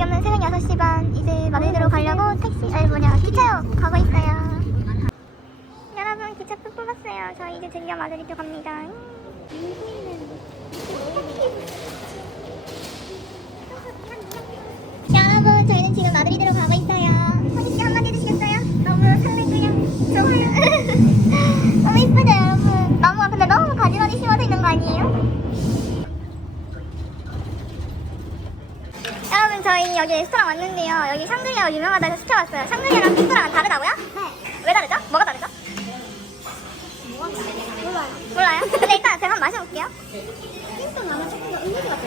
지금은 새벽 6시 반. 이제 마드리드로 가려고 택시 아니 뭐냐 기차요. 가고 있어요. 여러분 기차 또 뽑았어요. 저희 이제 드디어 마드리드 갑니다. 여러분 저희는 지금 마드리드로 가고 있어요. 선희씨 한마디 해주시겠어요? 너무 설레고요 좋아요. 너무 이쁘죠 여러분? 나무가 근데 너무 가지런히 심어져 있는 거 아니에요? 여러분 저희 여기 레스토랑 왔는데요 여기 샹그리아가 유명하다고 해서 시켜왔어요 샹그리아랑 레스토랑은 다르다고요? 네 왜 다르죠? 뭐가 다르죠? 몰라요 몰라요? 근데 일단 제가 한번 마셔볼게요 띵동 아마 조금 더 음료수 같죠?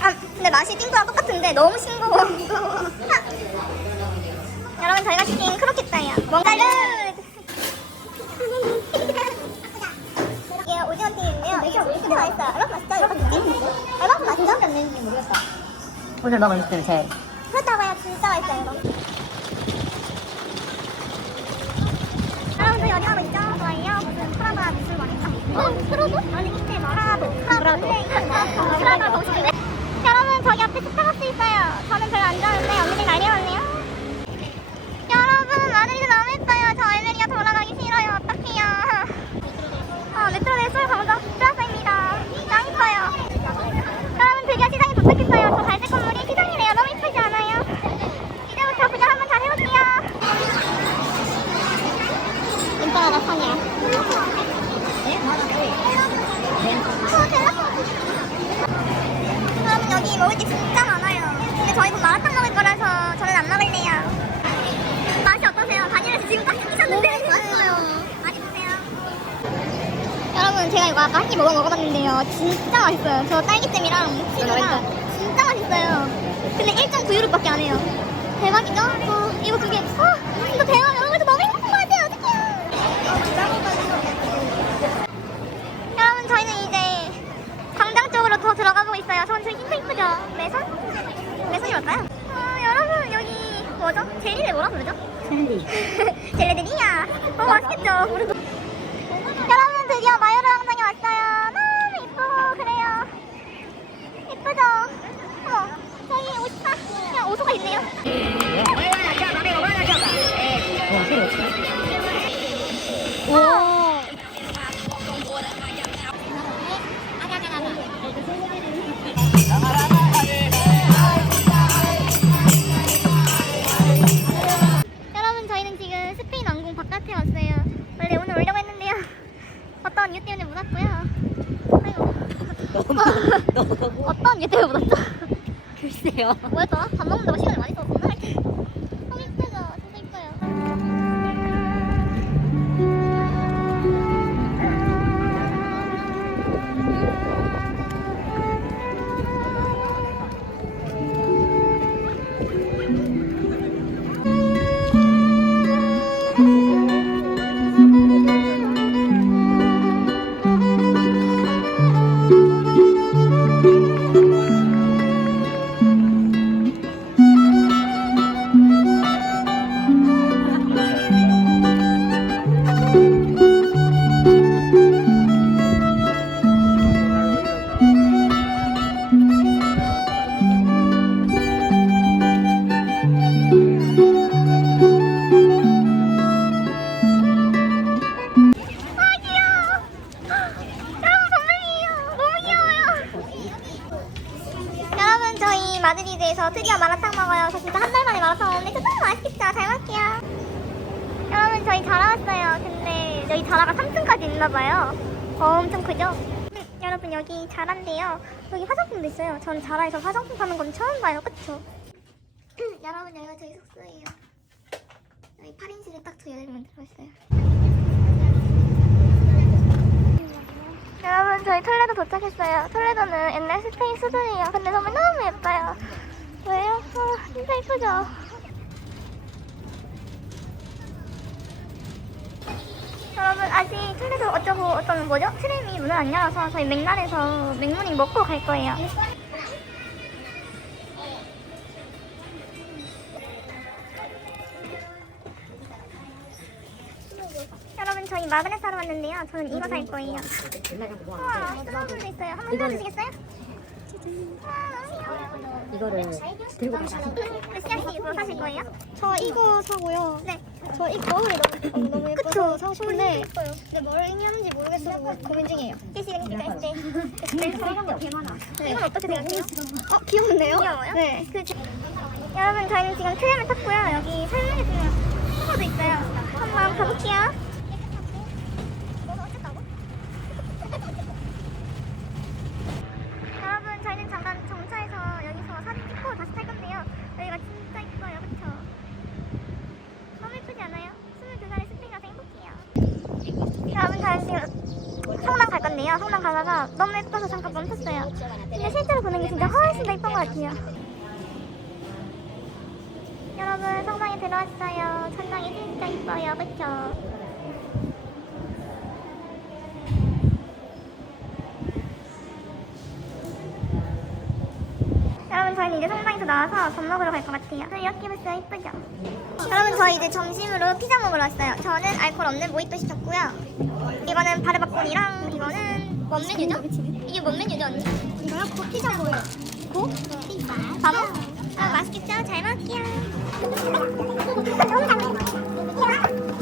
아 근데 맛이 띵동랑 똑같은데 너무 싱거워 여러분 저희가 시킨 크로켓다예요 뭔가 르 이게 오징어 튀김인데요 이게 진짜 맛있어요 얼마큼 맛있죠? 얼마큼 맛있죠? 없는지 모르겠다. 오늘 먹을 때 제일. 그렇다고요 진짜 맛있어요 이거 여러분 저희 어디 가고 있죠? 저희요. 무슨 프라다 미술관인가? 어? 아니 뭐? 프라도. 프라도. 프라도. 도시인데? 여러분 저기 앞에 스타벅스 있어요? 저는 별로 안 좋아하는데 언니들 난리 났네요 여러분 마드리드 너무 예뻐요 저 알메리아 돌아가기 싫어요 어떡해요 어, 메트로대 술 가보자 플라자입니다 짱 이뻐요 여러분 드디어 시장에 도착했어요 저 갈색 건물이 시장이래요 너무 이쁘지 않아요? 이제부터 그냥 한번 잘 해볼게요 인터넷 선이야 어, 대박. 여러분 여기 먹을 게 진짜 많아요 근데 저희 곧 마라탕 먹을 거라서 저는 안 먹을래요 맛이 어떠세요? 바닐라에서 지금 딱 생기셨는데 맛있어요 많이 드세요 여러분 제가 이거 아까 한 입 먹어 먹어봤는데요 진짜 맛있어요 저 딸기잼이랑 치즈가 진짜 맛있어요 근데 1.9유로밖에 안 해요 대박이죠? 어, 이거 그게 어, 이거 대박 여러분 저 너무 행복한 것 같아요 어떡해요 여러분 저희는 이제 광장 쪽으로 더 들어가고 있어요 전 지금 힘도 이쁘죠? 매선? 매선이 뭘까요? 어, 여러분 여기 뭐죠? 제리를 뭐라 부르죠? 샌디 젤레들이야 어 맛있겠죠? 여러분 드디어 tail. What's 마드리드에서 드디어 마라탕 먹어요. 저 진짜 한 달 만에 마라탕 먹는데 진짜 너무 맛있겠죠 잘 먹게요. 여러분 저희 자라 왔어요. 근데 여기 자라가 3층까지 있나봐요. 엄청 크죠? 음, 여러분 여기 자라인데요. 여기 화장품도 있어요. 전 자라에서 화장품 파는 건 처음 봐요. 그쵸? 여러분 여기가 저희 숙소예요. 여기 8인실에 딱 저희 8명 들어있어요 여러분 저희 톨레도 도착했어요. 톨레도는 옛날 스페인 수도예요. 근데 정말 너무 예뻐요. 왜요? 어, 진짜 예쁘죠? 여러분 아직 톨레도 어쩌고 어떤 뭐죠? 트램이 문을 안 열어서 저희 맥날에서 맥모닝 먹고 갈 거예요. 저희 마그넷 사러 왔는데요. 저는 이거 살 거예요. 우와, 물도 있어요. 한번 들어주시겠어요? 와, 너무 귀여워요. 이거를 들고 가자. 시아씨 이거 사실 거예요? 저 이거 사고요. 네. 저 이 거울이 너무, 너무 예뻐서 사고 싶은데 근데 뭘 의미하는지 모르겠어서 고민 중이에요. 시아씨가 니까 했을 때. 네. 이런 거개 많아. 이건 어떻게 생각해요? 어, 귀여운데요? 귀여워요? 네. 그, 저- 여러분, 저희는 지금 트램을 탔고요. 여기 설명해주는 후보도 있어요. 한번 가볼게요. 여러분, 저희는 잠깐 정차해서 여기서 사진 찍고 다시 탈 건데요. 여기가 진짜 이뻐요. 그쵸? 너무 예쁘지 않아요? 22살의 스페인가서 행복해요. 여러분, 저희 지금 성남 갈 건데요. 너무 예뻐서 잠깐 멈췄어요. 근데 실제로 보는 게 진짜 훨씬 더 예쁜 것 같아요. 여러분 성당에 들어왔어요. 천장이 진짜 이뻐요. 그쵸? 여러분 저희는 이제 성당에서 나와서 밥 먹으러 갈 것 같아요. 저희 이렇게 봤어요. 이쁘죠? 여러분 저희 이제 점심으로 피자 먹으러 왔어요. 저는 알코올 없는 모히또 시켰고요. 이거는 바르바콘이랑 이거는 뭔 메뉴죠? 이게 뭔 메뉴죠 언니? 이거요? 고 피자 뭐예요? 고? 피자 바로? 아 맛있겠죠? 잘 먹을게요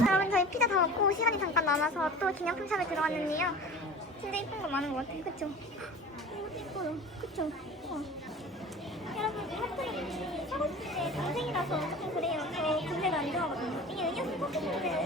여러분 저희 피자 다 먹고 시간이 잠깐 남아서 또 기념품 샵에 들어왔는데요 진짜 예쁜 거 많은 것 같아요 그쵸? 이것도 예뻐요 그쵸? 어. 여러분 핫플이 사과집에 동생이라서 조금 그래요 저 군대를 안 좋아하거든요 이게 뽑혔는데 너무 아쉬워요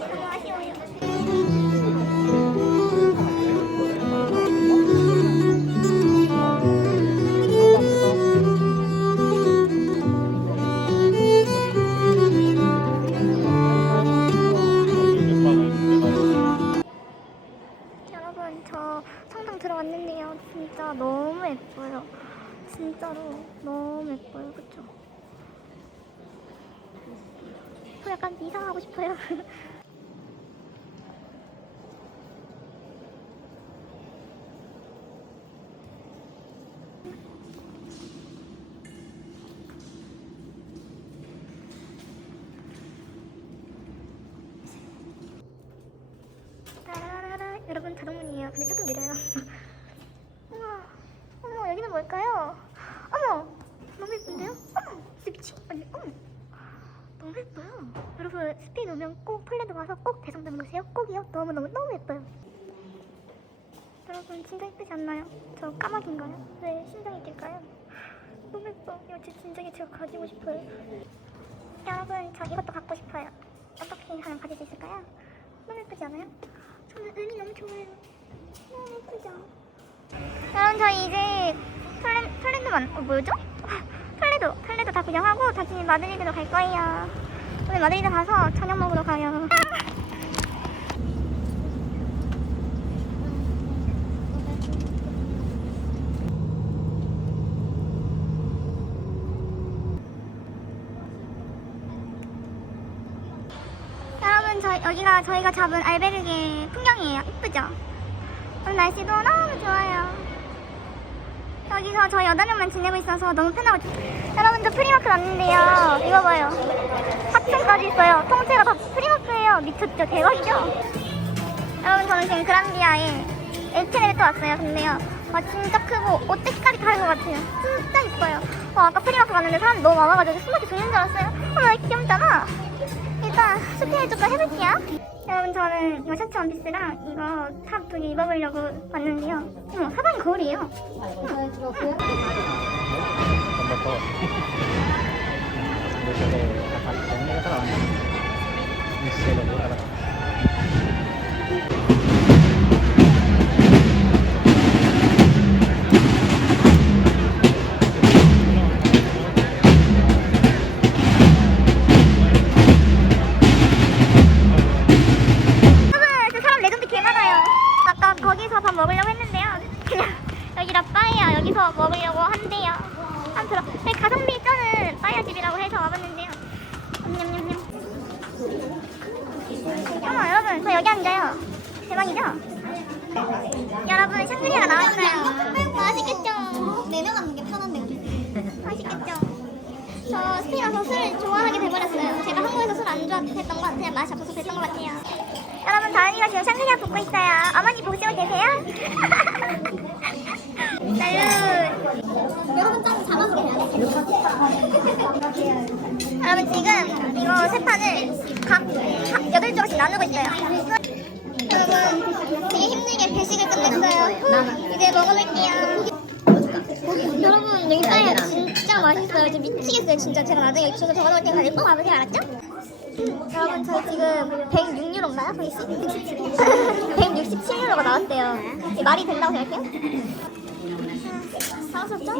꼭이요 너무너무 너무 예뻐요 여러분 진짜 예쁘지 않나요? 저 까마귀인가요? 왜 심장이 뛸까요? 너무 예뻐 이거 제 진작에 제가 가지고 싶어요 여러분 저 이것도 갖고 싶어요 어떻게 하면 가질 수 있을까요? 너무 예쁘지 않아요? 저는 은이 너무 좋아요. 너무 예쁘죠? 여러분 저희 이제 톨렌, 톨렌드만 어, 뭐죠? 톨레도 톨레도 다 구경하고 다시 마드리드로 갈 거예요. 오늘 마드리드 가서 저녁 먹으러 가요. 여기가 저희가 잡은 알베르게 풍경이에요. 이쁘죠? 오늘 날씨도 너무 좋아요. 여기서 저희 여덟 명만 지내고 있어서 너무 편하고 좋- 여러분 저 프리마크 왔는데요. 이거 봐요. 하층까지 있어요. 통째가 다 프리마크예요. 미쳤죠? 대박이죠? 여러분 저는 지금 그란비아에 엘테레비터 왔어요. 근데요. 와 진짜 크고 옷 색깔이 다른 것 같아요. 진짜 이뻐요. 와 아까 프리마크 갔는데 사람 너무 많아가지고 숨막히 죽는 줄 알았어요. 어머 귀엽잖아. 일단 쇼핑을 조금 해볼게요. 여러분 저는 이거 셔츠 원피스랑 이거 탑 두 개 입어보려고 왔는데요. 어머 사방이 거울이에요. Cuando todo. 먹으려고 한대요. 한번 들어. 네, 가성비 있잖은 빠이야 집이라고 해서 와봤는데요. 냠냠냠. 어머 여러분 저 여기 앉아요. 대박이죠? 여러분 샹그리아가 나왔어요. 맛있겠죠? 네명 앉는 게 편한데 우리. 맛있겠죠? 저 스페인 와서 술 좋아하게 돼버렸어요. 제가 한국에서 술 안 좋아했던 것 같아요. 맛이 없어서 그랬던 것 같아요. 여러분, 다은이가 지금 샹그리아 붓고 있어요. 어머니 보시고 계세요? 짤루. 여러분 짠 자막으로 해야 돼. 여러분 지금 이거 세 판을 각 하- 여덟 조각씩 나누고 있어요. 여러분 되게 힘들게 배식을 끝냈어요. 이제 먹어볼게요. 여러분 여기 빠야 진짜 맛있어요. 진짜 미치겠어요. 진짜 제가 나중에 입술도 적어놓을 테니까 꼭 와보세요. 알았죠? 여러분 저희 지금 106유로인가요? 보이시? 167유로가 나왔대요. 말이 된다고 생각해요? 사오셨죠?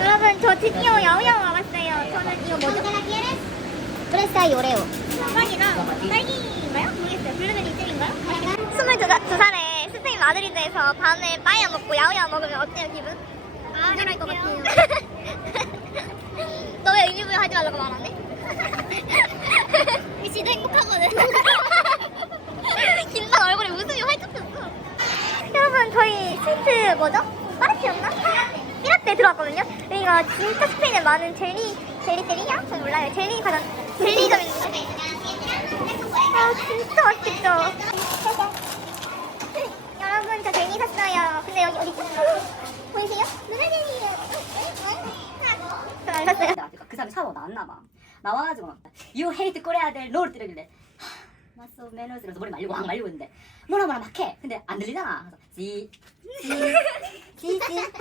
여러분 저 드디어 야오야오 와봤어요. 저는 이거 뭐죠? 프레사이 오레오. 빵이랑 딸기인가요? 모르겠어요. 블루베리 잼인가요? 22살에 스페인 마드리드에서 밤에 빠이야 먹고 야오야오 먹으면 어때요 기분? 아, 잘할 것 같아요. 너 왜 의미부여 하지 말라고 말하네? 미치도 행복하거든. 김만 얼굴에 웃음이 활짝 폈어. 여러분 저희 스위트 뭐죠? 파르티였나? 피라떼 들어왔거든요. 여기가 진짜 스페인에 많은 젤리 젤리 젤리야? 잘 몰라요. 젤리 과장 젤리점인데. 아 진짜 맛있겠죠. 여러분 저 젤리 샀어요. 근데 여기 어디? 보이세요? 누나 젤리예요. 저안 샀어요. 그 사람이 사고 나왔나 봐. 나와가지고 막 You hate 코레아들 롤 때리길래 마소 매너스라서 머리 말리고 확 말리고 있는데 뭐라 뭐라 막 해. 근데 안 들리잖아. 그래서 지지지지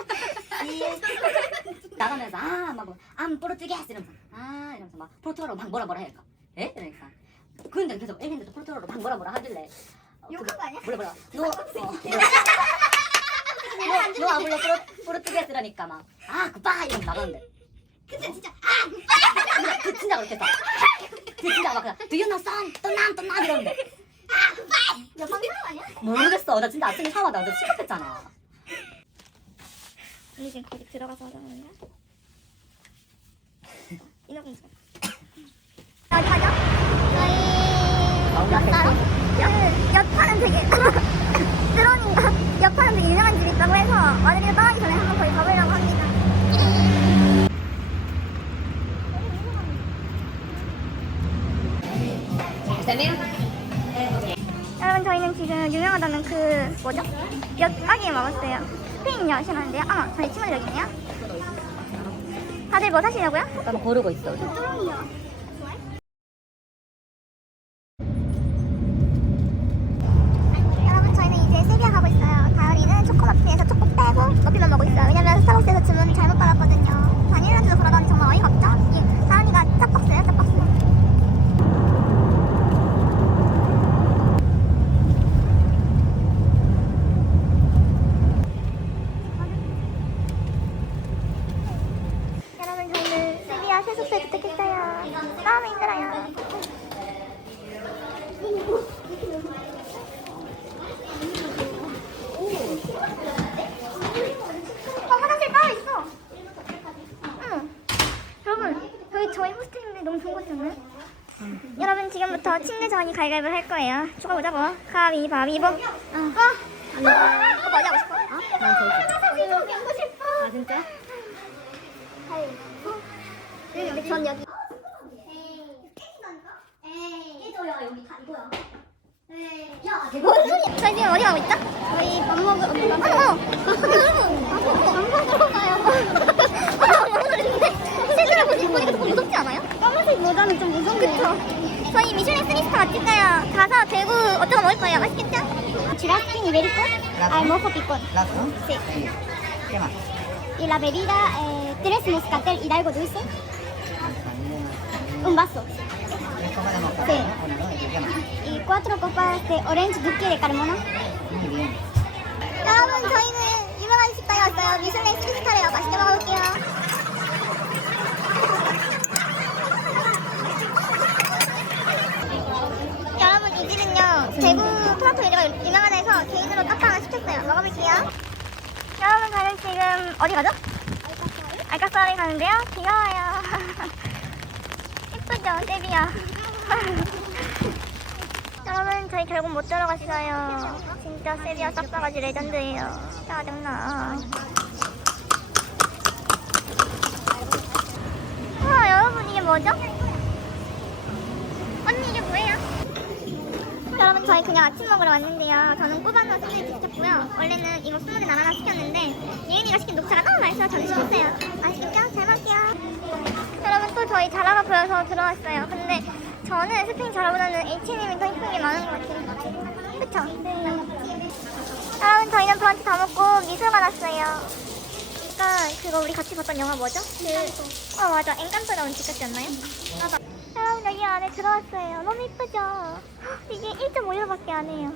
나가면서 아막안 포르투게스 이러면서 아 이러면서 막 포르투갈어로 막 뭐라 뭐라 해니까 에? 이러니까 근데 계속 애인데 포르투갈어로 막 뭐라 뭐라 하길래 어, 욕한 거 아니야? 몰라 몰라 너 어, 너, 너 아무로 포르, 포르투게스라니까 막아 굿바이 이러면서 나가는데 근데 진짜 진짜 그 진짜 그렇게 했어. 그 진짜 막 그냥 Do you know song? 또남 또남 이러는데 야 방금 아니야? 모르겠어. 나 진짜 아침에 사와다 완전 시급했잖아. 우리 지금 거기 들어가서 하자면요. 인어공주. 어디 가죠? 저희 엿사로? 그 엿파는 되게 드론인가? 엿파는 되게 유명한 유명하다는 그 뭐죠? 엿 가게에 먹었어요. 스페인 엿이라는데요. 아, 저희 친구들 여기 있네요. 다들 뭐 사시려고요? 잠깐 고르고 있어. 뚜렁이요. 여러분 저희는 이제 세비야 가고 있어요. 다현이는 초코머피에서 초코 빼고 머피만 먹고 있어요. 왜냐면 스타벅스에서 주문 잘못 받았거든요. 바닐라주도 그러더니 정말 어이가 없죠? 이 다현이가 짭박스예요, 짭박스. 여러분 저희는 세비야 새 숙소에 도착했어요. 너무 힘들어요. 어, 화장실 따로 있어. 응. 여러분, 여기 저희 호스텔인데 너무 좋은 것 같지 않나요? 여러분, 지금부터 침대 전이 갈갈보 할 거예요. 죽어보자고. 가위바위보. 어. 어. 뭐 어디 하고 싶어? 어? 난 저기. 좀 가고 싶어. 아 진짜? 가위바위보. 여기, 전 여기. 뭔 소리야? 저희 지금 어디 가고 있죠? 저희 밥 먹으러 어, 어. 여러분 밥 먹으러 가요 밥 먹으러는데 실제로 보시- 보니까 조금 무섭지 않아요? 까만색 모자는 좀 무섭네요 그쵸 저희 미슐랭 스리스타 맛집가요 가서 대구 어쩌고 먹을 거예요 맛있겠죠? 주라스킨 이베리코 알모코 피콘 ¿Lazo? Sí. ¿Qué más? y la bebida eh, tres moscatel hidalgo dulce un vaso Tres copas de moscatel, Sí. ¿no? Uno, dos, y ¿qué más? y cuatro copas de orange duque de carmona Muy bien. 여러분 저희는 유명한 식당에 왔어요. 미슐랭 스리스타래요. 맛있게 먹어볼게요. 여러분 이 집은요 대구 토마토 요리가 유명하다 해서 개인으로 깜빵을 시켰어요. 먹어볼게요. 여러분 저는 지금 어디 가죠? 알까스라에 가는데요. 귀여워요. 예쁘죠 세비야. 여러분 저희 결국 못 들어갔어요. 진짜 세비야 싹바가지 레전드예요. 짜증나. 와 여러분 이게 뭐죠? 언니 이게 뭐예요? 여러분 저희 그냥 아침 먹으러 왔는데요. 저는 꾸바노 샌드위치 시켰고요. 원래는 이거 스무디 나나나 시켰는데 예인이가 시킨 녹차가 너무 맛있어서 저는 시켰어요. 맛있겠죠? 잘 먹을게요. 여러분 또 저희 자라가 보여서 들어왔어요. 근데 저는 스페인 자라보다는 H&M이 더 이쁜 게 많은 것 같아요. 그쵸? 네. 여러분 저희는 브런치 다 먹고 미술관 왔어요. 아까 그거 우리 같이 봤던 영화 뭐죠? 그, 어 맞아 엔칸토다 온집 같지 않나요? 맞아. 여기 안에 들어왔어요. 너무 이쁘죠? 헉, 이게 1.5유로밖에 안 해요.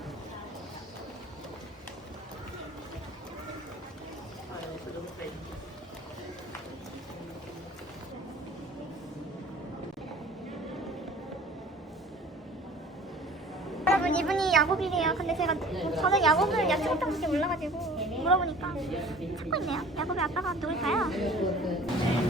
여러분 이분이 야곱이래요. 근데 제가 저는 야곱을 야채부터 혹시 몰라가지고 물어보니까 찾고 있네요. 야곱의 아빠가 누굴까요?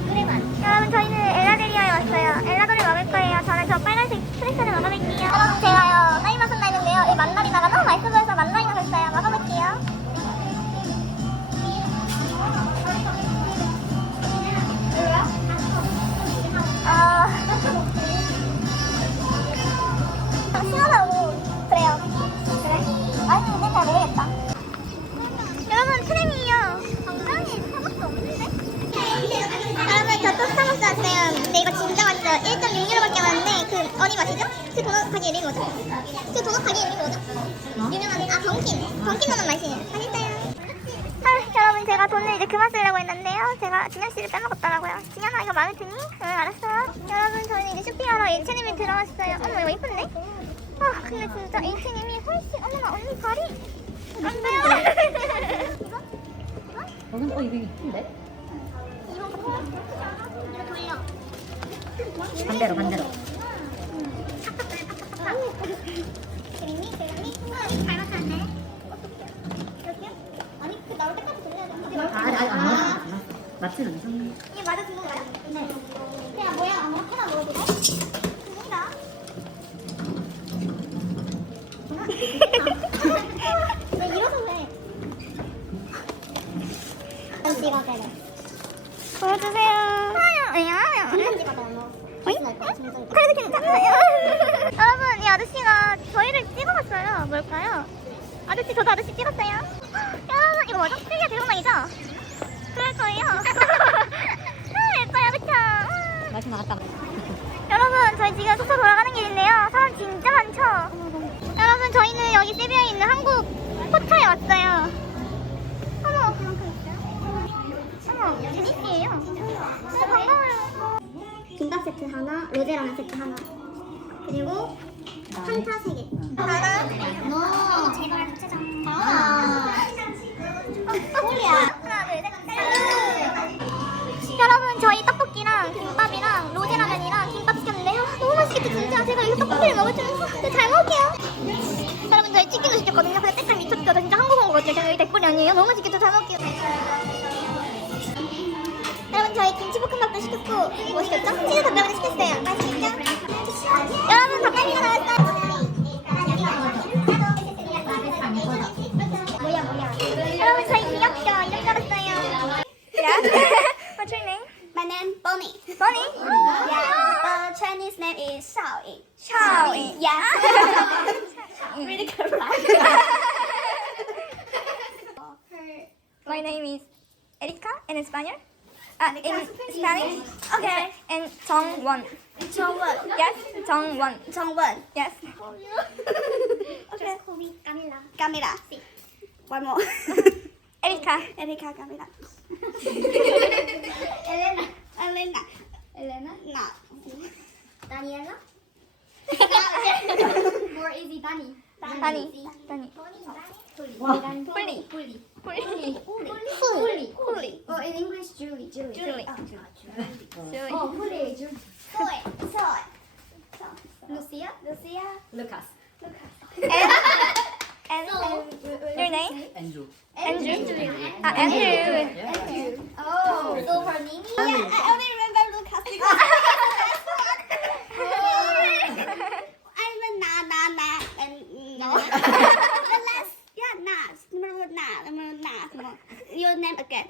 여러분 저희는 엘라데리아에 왔어요. 엘라도를 먹을 거예요. 저는 저 빨간색 프레스를 먹어볼게요. 여러분 제가요 나이맛 산다 했는데요. 이 만다리나가 너무 맛있어 보여서 만다리나 빼먹었더라고요. 진현아 이거 마음에 드니? 응 알았어요. 여러분 저는 이제 쇼핑하러 H&M에 들어왔어요. 어머 이거 이쁜데? 아 근데 진짜 H&M이 훨씬 어머나 언니 다리 안 돼요. 이거? 어, 근데 어 이거 이쁜데? 이거 봐. 이거 돌려. 반대로 반대로. 재밌니? 재밌니? 이거 잘 맞췄네. 이렇게요? 아니 그 나올 때까지 돌려야 돼. 아, 나왔어. 맞지는 않았어. 이게 맞아 뭘까요? 아저씨 저도 아저씨 찍었어요. 여러분 이거 뭐죠? 세계 대동강이죠? 그럴 거예요. 아, 예뻐요, 그쵸? 아. 맛이 나갔다. 여러분, 저희 지금 숙소 돌아가는 길인데요. 사람 진짜 많죠? 여러분, 저희는 여기 세비야에 있는 한국 포차에 왔어요. 어머, 어머, 제니씨예요. 네, 반가워요. 김밥 세트 하나, 로제라면 세트 하나. 그리고 한타 세 개. 셋. 여러분 저희 떡볶이랑 김밥이랑 로제라면이랑 김밥 시켰는데요 너무 맛있겠죠 진짜. 제가 이거 떡볶이를 먹을 줄은 진짜 잘 먹을게요. 여러분 저희 치킨도 시켰거든요. 근데 색깔 미쳤죠? 저 진짜 한국 온거 같아요 제가 여기 댓글이 아니에요? 너무 맛있겠죠? 잘 먹을게요. 여러분 저희 김치볶음밥도 시켰고 뭐 시켰죠? 치즈 닭갈비도 시켰어요. 맛있겠죠? 여러분 닭갈비가 나왔어요 is Xiao Ying. Xiao Ying. Yeah. correct. My name is Erika in Spanish. Uh, in Spanish? Okay. And Chongwon. Chongwon. Yes, Chongwon. Chongwon. Yes. Okay. Camila. Camila. One more. Erika. Erika Camila. Elena. Elena. Elena. No. Daniela. More easy, Tani. Tani. Tani. Pulli. Pulli. Pulli. Pulli. Pulli. Pulli. Or in English, Julie. Julie. Julie. Oh, Julie. Oh, Pulli. Julie. Soy. Soy. Lucia. Lucia. Lucas. Lucas. And, and, so, and your name? Andrew. Andrew. Andrew. Andrew. Andrew. Andrew. Andrew. Oh. So for Mimi? Yeah, I only name again.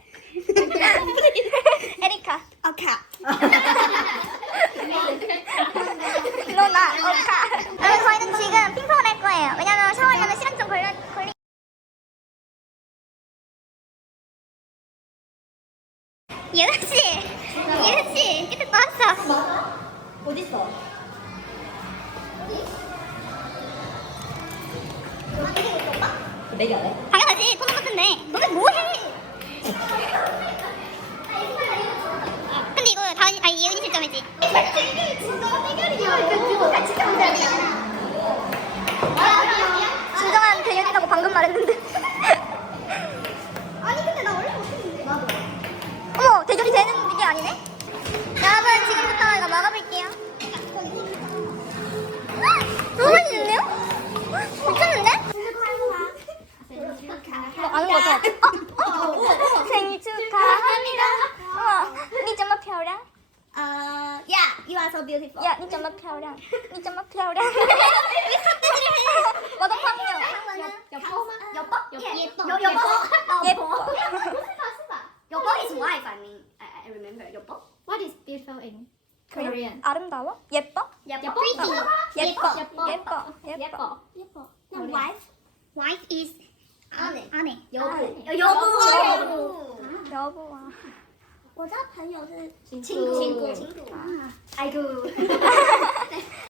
아는 거죠? 어, 어, 어. 생일 축하합니다. 니 정말 漂亮. 어, you are so beautiful. 야, 니 정말 漂亮.니 정말 漂亮. 우리 선배들이 해. 뭐든 하면. 예뻐? 예뻐.